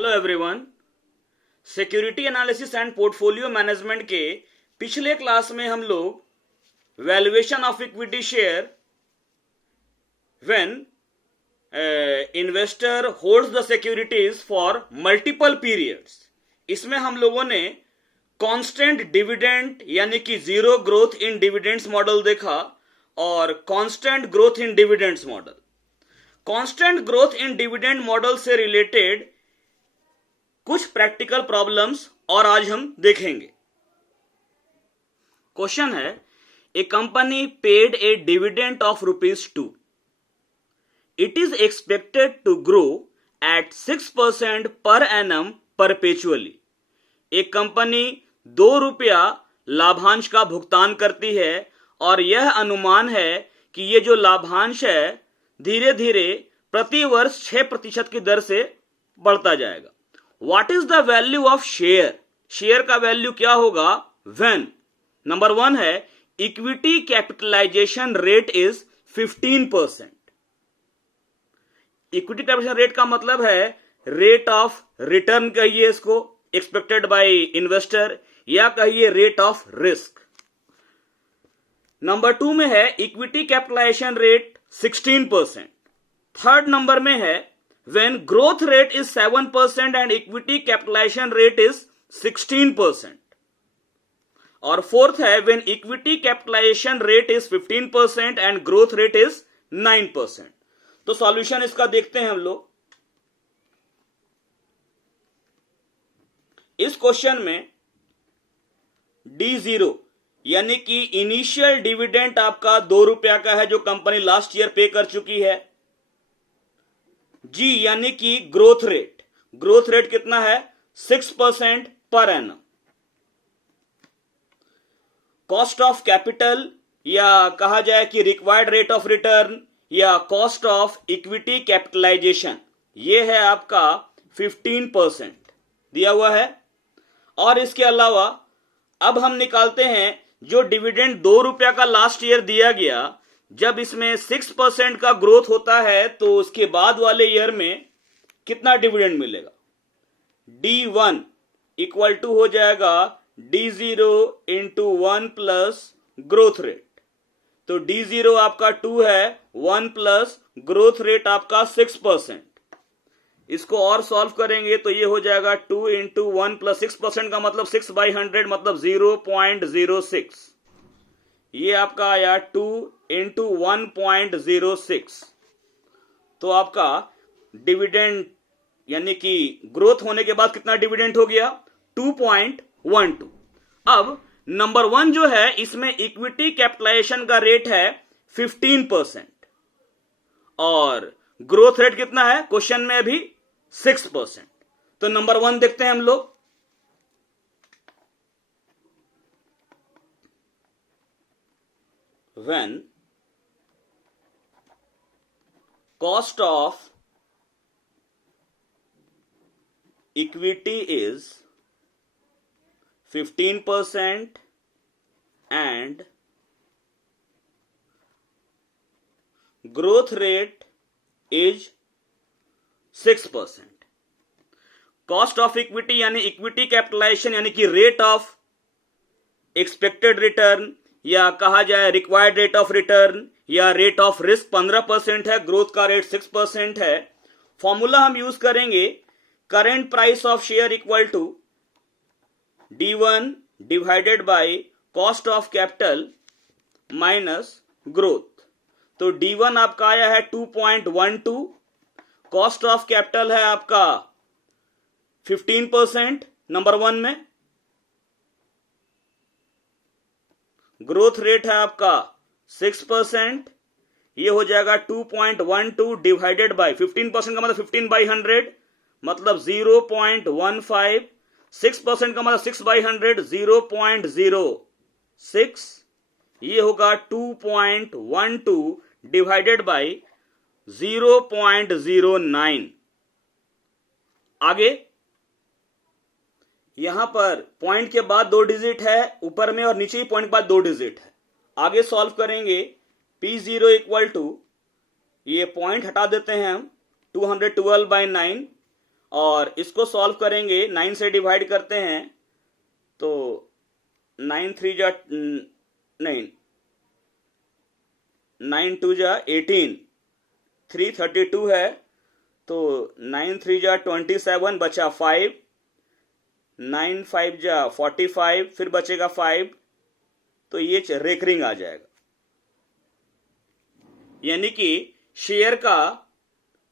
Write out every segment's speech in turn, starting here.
Hello everyone. Security analysis and portfolio management के पिछले class में हम लोग valuation of equity share when investor holds the securities for multiple periods, इसमें हम लोगों ने कांस्टेंट डिविडेंड यानी कि zero growth in dividends model देखा और constant growth in dividends model. Constant growth in dividend model से रिलेटेड कुछ प्रैक्टिकल प्रॉब्लम्स और आज हम देखेंगे। क्वेश्चन है, a company paid a dividend of ₹2। It is expected to grow at 6% per annum perpetually. एक कंपनी ₹2 लाभांश का भुगतान करती है और यह अनुमान है कि ये जो लाभांश है धीरे धीरे प्रति वर्ष 6% की दर से बढ़ता जाएगा। What is the value of share? Share का वैल्यू क्या होगा when? नंबर 1 है equity capitalisation rate is 15%। Equity capitalisation rate का मतलब है रेट ऑफ रिटर्न कहिए इसको एक्सपेक्टेड बाय इन्वेस्टर या कहिए रेट ऑफ रिस्क। नंबर 2 में है equity capitalisation rate 16%। Third number में है when growth rate is 7% and equity capitalization rate is 16%। और फोर्थ है when equity capitalization rate is 15% and growth rate is 9%। तो solution इसका देखते हैं हम लोग। इस क्वेश्चन में D0 यानी कि इनिशियल डिविडेंड आपका ₹2 का है जो कंपनी लास्ट ईयर पे कर चुकी है। जी यानी कि ग्रोथ रेट कितना है 6% per annum. Cost of capital या कहा जाए कि रिक्वायर्ड रेट ऑफ रिटर्न या कॉस्ट ऑफ इक्विटी कैपिटलाइजेशन ये है आपका 15% दिया हुआ है। और इसके अलावा अब हम निकालते हैं जो डिविडेंड ₹2 का लास्ट ईयर दिया गया, जब इसमें 6% का ग्रोथ होता है तो उसके बाद वाले ईयर में कितना डिविडेंड मिलेगा। D1 इक्वल टू हो जाएगा D0 into 1 plus growth rate. तो D0 आपका 2 है, 1 प्लस ग्रोथ रेट आपका 6%। इसको और सॉल्व करेंगे तो ये हो जाएगा 2 इंटू 1 प्लस 6% का मतलब 6/100 मतलब 0.06। ये आपका आया 2 इंटू 1.06। तो आपका डिविडेंड यानी कि ग्रोथ होने के बाद कितना डिविडेंड हो गया 2.12। अब नंबर 1 जो है इसमें इक्विटी कैपिटलाइजेशन का रेट है 15% और ग्रोथ रेट कितना है क्वेश्चन में अभी 6%। तो नंबर 1 देखते हैं हम लोग। When cost of equity is 15% and growth rate is 6%। Cost of equity यानी इक्विटी कैपिटलाइजेशन यानी कि रेट ऑफ एक्सपेक्टेड रिटर्न या कहा जाए रिक्वायर्ड रेट ऑफ रिटर्न या रेट ऑफ रिस्क 15% है, ग्रोथ का रेट 6% है। फॉर्मूला हम यूज करेंगे current price of share equal to D1 divided by cost of capital minus growth. तो D1 आपका आया है 2.12, कॉस्ट ऑफ कैपिटल है आपका 15% नंबर 1 में, ग्रोथ रेट है आपका 6%। ये हो जाएगा 2.12 डिवाइडेड बाय 15% का मतलब 15/100 मतलब 0.15। 6% का मतलब 6/100 0.06। ये होगा 2.12 डिवाइडेड बाय 0.09। आगे यहां पर पॉइंट के बाद 2 डिजिट है ऊपर में और नीचे ही पॉइंट के बाद 2 डिजिट है। आगे सॉल्व करेंगे P0 इक्वल टू ये पॉइंट हटा देते हैं हम 212/9 और इसको सॉल्व करेंगे, 9 से डिवाइड करते हैं तो 9 3 जा नहीं 9 2 जा 18, 332 है तो 9 3 जा 27, बचा 5, 9 5 जा 45, फिर बचेगा 5, तो ये रेकरिंग आ जाएगा। यानी कि शेयर का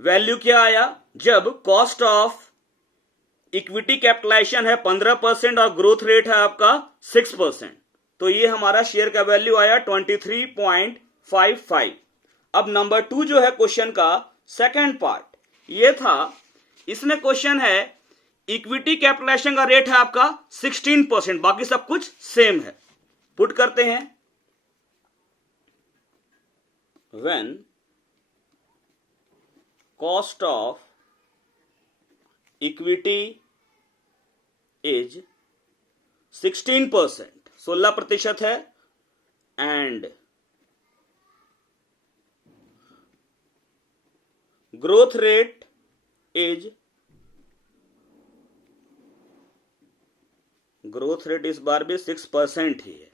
वैल्यू क्या आया, जब कॉस्ट ऑफ इक्विटी कैपिटलाइजेशन है 15% और ग्रोथ रेट है आपका 6%, तो ये हमारा शेयर का वैल्यू आया 23.55। अब नंबर 2 जो है क्वेश्चन का सेकंड पार्ट, ये था, इसमें क्वेश्चन है इक्विटी कैपिटलाइजेशन का रेट है आपका 16%, बाकी सब कुछ सेम है। पुट करते हैं, when cost of equity is 16%, 16% है, and growth rate इस बार भी 6% ही है,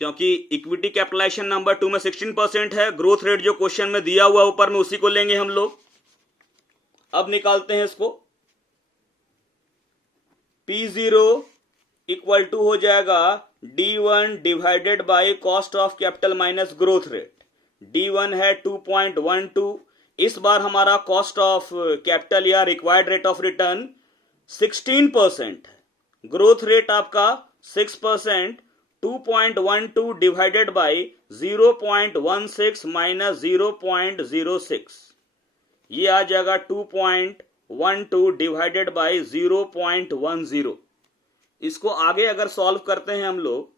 क्योंकि इक्विटी कैपिटलाइजेशन नंबर 2 में 16% है, ग्रोथ रेट जो क्वेश्चन में दिया हुआ ऊपर में उसी को लेंगे हम लोग। अब निकालते हैं इसको, P0 इक्वल टू हो जाएगा D1 divided by cost of capital minus growth rate. D1 है 2.12, इस बार हमारा कॉस्ट ऑफ कैपिटल या रिक्वायर्ड रेट ऑफ रिटर्न 16% है, ग्रोथ रेट आपका 6%, 2.12 डिवाइडेड बाय 0.16 माइनस 0.06, ये आ जाएगा 2.12 डिवाइडेड बाय 0.10। इसको आगे अगर सॉल्व करते हैं हम लोग,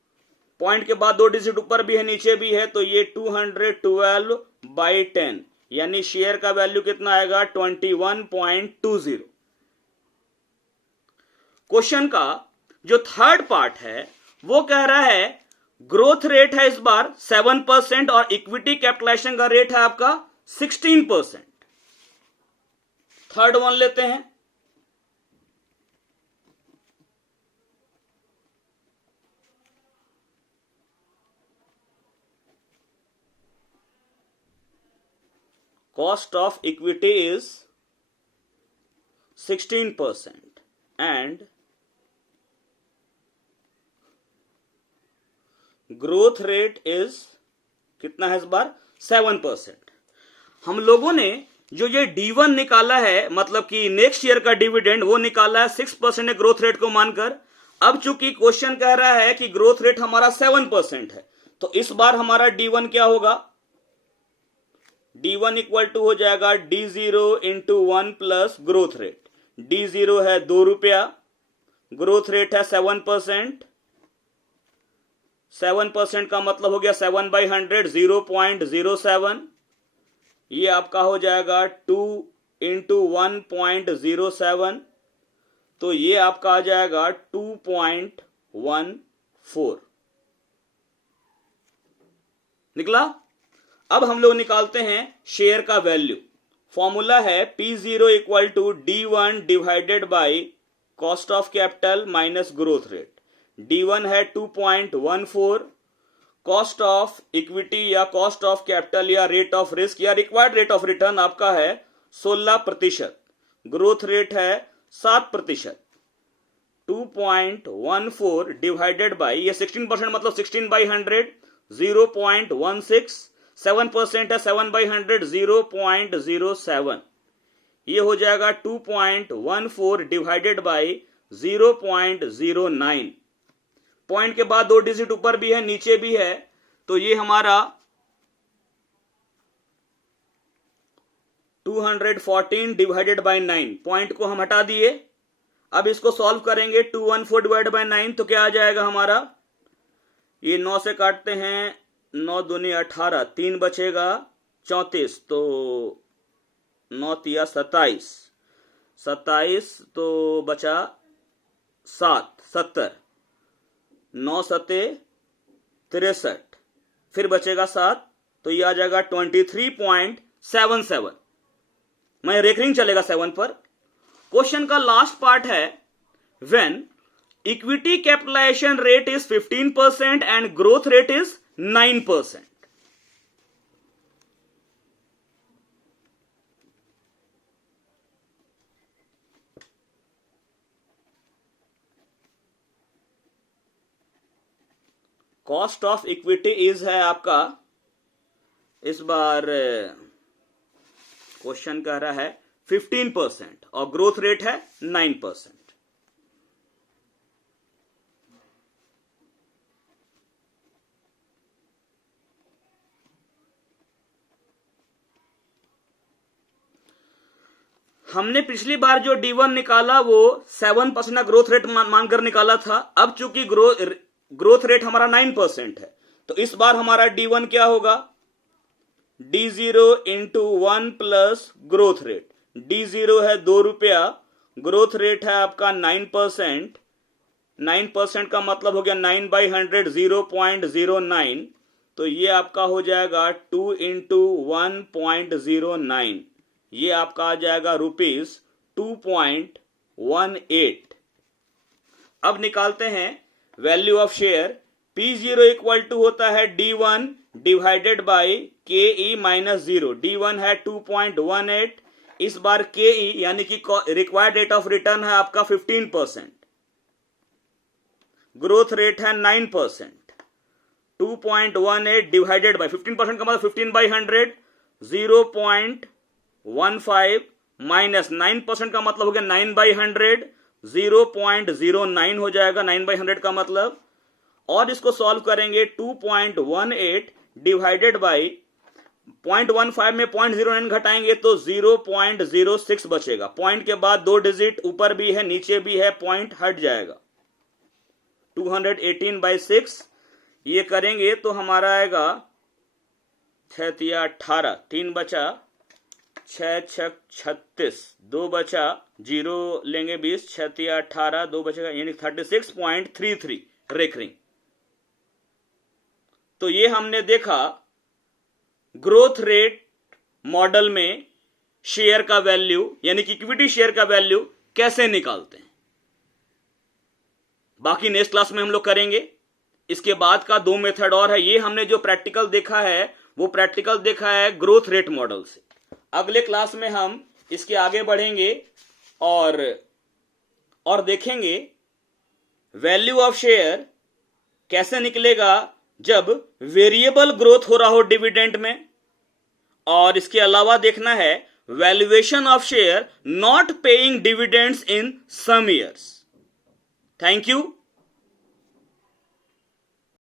पॉइंट के बाद 2 डिजिट ऊपर भी है नीचे भी है, तो ये 212/10, यानी शेयर का वैल्यू कितना आएगा 21.20। क्वेश्चन का जो थर्ड पार्ट है वो कह रहा है ग्रोथ रेट है इस बार 7% और इक्विटी कैपिटलाइजेशन का रेट है आपका 16%। थर्ड वन लेते हैं, cost of equity is 16% and growth rate is कितना है इस बार 7%। हम लोगों ने जो ये D1 निकाला है, मतलब कि नेक्स्ट ईयर का डिविडेंड, वो निकाला है 6% ग्रोथ रेट को मानकर। अब चूंकि क्वेश्चन कह रहा है कि ग्रोथ रेट हमारा 7% है, तो इस बार हमारा D1 क्या होगा, D1 इक्वल टू हो जाएगा D0 into 1 plus growth rate. D0 है 2 रुपया, ग्रोथ रेट है 7%, 7% का मतलब हो गया 7/100, 0.07, ये आपका हो जाएगा 2 इंटू 1.07, तो ये आपका आ जाएगा 2.14 निकला। अब हम लोग निकालते हैं शेयर का वैल्यू। फॉर्मूला है P0 equal to D1 divided by cost of capital minus growth rate. D1 है 2.14, कॉस्ट ऑफ इक्विटी या कॉस्ट ऑफ कैपिटल या रेट ऑफ रिस्क या रिक्वायर्ड रेट ऑफ रिटर्न आपका है 16%, ग्रोथ रेट है 7%। 2.14 divided by ये 16% मतलब 16/100, 0.16, 7% है 7/100, 0.07, ये हो जाएगा 2.14 डिवाइडेड बाय 0.09। पॉइंट के बाद 2 डिजिट ऊपर भी है नीचे भी है, तो ये हमारा 214 डिवाइडेड बाय 9, पॉइंट को हम हटा दिए। अब इसको सॉल्व करेंगे, 214 डिवाइडेड बाय 9 तो क्या आ जाएगा हमारा, ये 9 से काटते हैं, 9 दूनी 18, 3 बचेगा 34, तो 9 तिया 27, 27 तो बचा 7, 70, 9 सते 63, फिर बचेगा 7, तो ये आ जाएगा 23.77। मैं रेकरिंग चलेगा 7 पर। क्वेश्चन का लास्ट पार्ट है when equity capitalisation rate is 15% and growth rate is 9%। Cost of equity is है आपका, इस बार क्वेश्चन कह रहा है 15% और ग्रोथ रेट है 9%। हमने पिछली बार जो D1 निकाला वो 7% का ग्रोथ रेट मानकर निकाला था। अब चूंकि ग्रोथ रेट हमारा 9% है तो इस बार हमारा D1 क्या होगा, D0 into 1 plus growth rate. D0 है 2 रुपया, ग्रोथ रेट है आपका 9%। 9% का मतलब हो गया 9/100 0.09, तो ये आपका हो जाएगा 2 इंटू 1.09, ये आपका आ जाएगा ₹2.18। अब निकालते हैं value of share. P0 equal to होता है D1 divided by KE minus 0। D1 है 2.18, इस बार KE यानी कि रिक्वायर्ड रेट ऑफ रिटर्न है आपका 15%, ग्रोथ रेट है 9%। 2.18 डिवाइडेड बाई 15% का मतलब 15/100 0.15 माइनस 9% का मतलब हो गया 9/100 0.09 हो जाएगा 9/100 का मतलब। और इसको सॉल्व करेंगे 2.18 डिवाइडेड बाई 0.15 में 0.09 घटाएंगे तो 0.06 बचेगा। पॉइंट के बाद 2 डिजिट ऊपर भी है नीचे भी है, पॉइंट हट जाएगा। 218/6 ये करेंगे तो हमारा आएगा 6 × 18, 3 बचा 6 × 6 36, 2 बचा 0 लेंगे 20, 6 × 18 2 बचेगा यानी 36.33 रेकरिंग। तो ये हमने देखा ग्रोथ रेट मॉडल में शेयर का वैल्यू यानी कि इक्विटी शेयर का वैल्यू कैसे निकालते हैं। बाकी नेक्स्ट क्लास में हम लोग करेंगे। इसके बाद का 2 मेथड और है। ये हमने जो प्रैक्टिकल देखा है वो प्रैक्टिकल देखा है ग्रोथ रेट मॉडल से। अगले क्लास में हम इसके आगे बढ़ेंगे और देखेंगे वैल्यू ऑफ शेयर कैसे निकलेगा जब वेरिएबल ग्रोथ हो रहा हो डिविडेंड में। और इसके अलावा देखना है valuation of share not paying dividends in some years. Thank you.